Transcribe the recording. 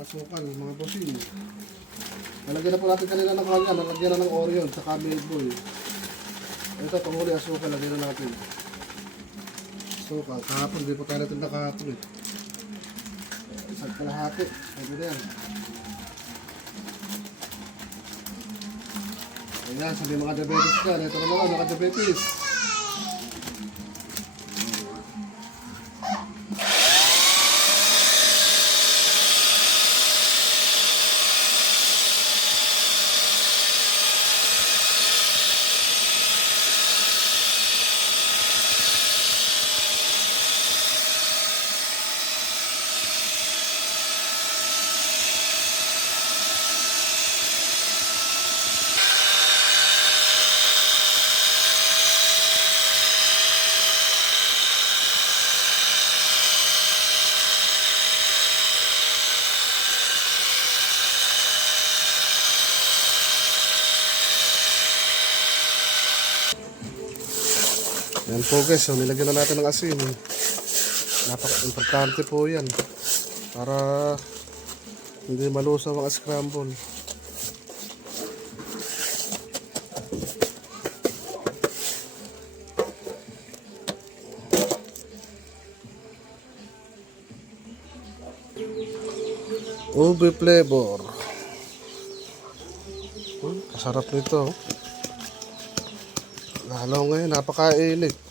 asukal, mga bossing. Nalagyan na po natin kanina ng kanya, nalagyan na ng Orion, tsaka Maple. Ito, panghuli asukal, lagyan na natin. Asukal, kahapon, di po tayo natin nakahapon eh. Isang kalahati, pwede na yan. Ayan, sabi mga diabetes ka, ito na naman, mga diabetes. Yan po guys, so nilagyan na natin ng asin. Napaka-importante po yan para hindi malusaw ang scramble. Ube flavor. Kasarap nito. Lalo ngayon, napakainit.